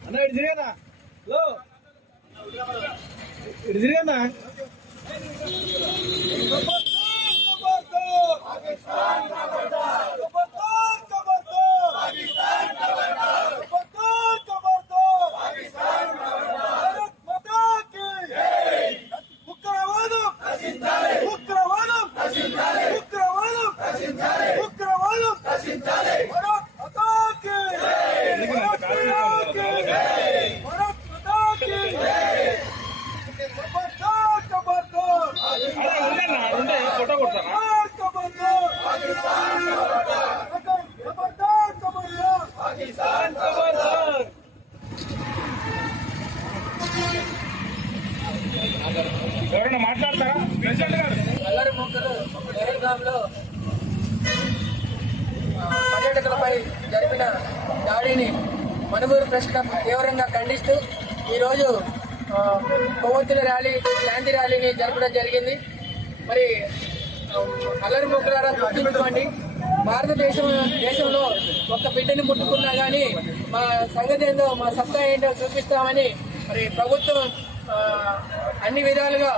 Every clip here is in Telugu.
అన్న ఇటు తిరిగానా హలో? ఇటు తిరిగానా ఎవరైనా మాట్లాడతారా? ప్రెసిడెంట్ గారు. అల్లరి మొక్కలు పర్యాటకులపై జరిపిన దాడిని మనుగూరు ప్రెస్ క్లబ్ తీవ్రంగా ఖండిస్తూ ఈరోజు కొవ్వొత్తుల ర్యాలీ శాంతి ర్యాలీని జరపడం జరిగింది. మరి అల్లరి మొక్కలారా గుర్తుంచుకోండి భారతదేశం దేశంలో ఒక్క బిడ్డని ముట్టుకున్నా కానీ మా సంగతి ఏందో మా సత్తా ఏంటో చూపిస్తామని మరి ప్రభుత్వం అన్ని విధాలుగా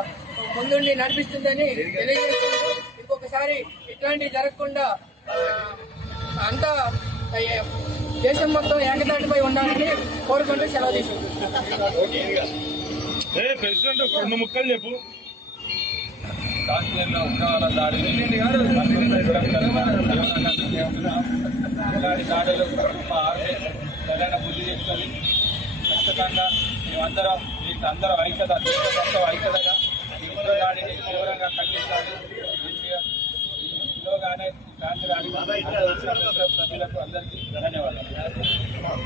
ముందుండి నడిపిస్తుందని తెలియజేస్తుంది ఇంకొకసారి ఇట్లాంటివి జరగకుండా అంతా దేశం మొత్తం ఏకతాటిపై ఉండాలని కోరుకుంటూ సెలవు తీసుకుంటున్నాను. ప్రెసిడెంట్ రెండు ముక్కలు చెప్పు. కాశ్మీర్లో ఉగ్రవాద దాడులు ఇలాంటి దాడులు మా ఆర్మీ సరైన బుద్ధి చేస్తుంది ఖచ్చితంగా మేమందరం మీకు అందరం ఐక్యత మొత్తం ఐక్యతగా ఈ ఉగ్ర దాడిని తీవ్రంగా ఖండించాలి దీన్ని ఈలోగానే సభ్యులకు అందరికీ ధన్యవాదాలు.